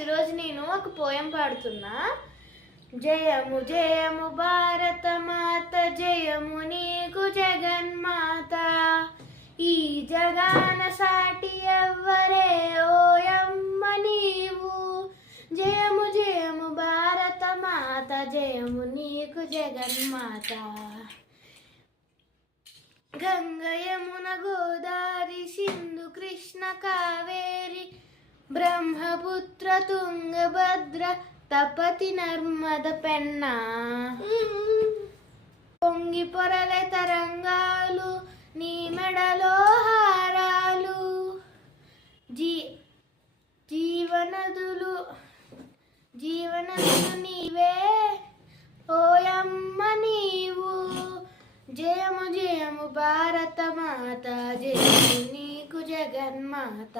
ఈరోజు నేను ఒక పోయం పాడుతున్నా. జయము జయము భారత మాత, జయము నీకు జగన్మాత, ఈ జగాన సాటి ఎవ్వరే ఓయమ్మ నీవు. జయము జయము భారత మాత, జయము నీకు జగన్మాత. గంగ యమున గోదావరి సింధు కృష్ణ కావేరి, బ్రహ్మపుత్ర తుంగభద్ర తపతి నర్మద పెన్నా. పొంగి పొరలే తరంగాలు, నీ మెడలో హారాలు, జీవనదులు నీవే ఓయమ్మ నీవు. జయము జయము భారత మాత, జయము నీకు జగన్మాత.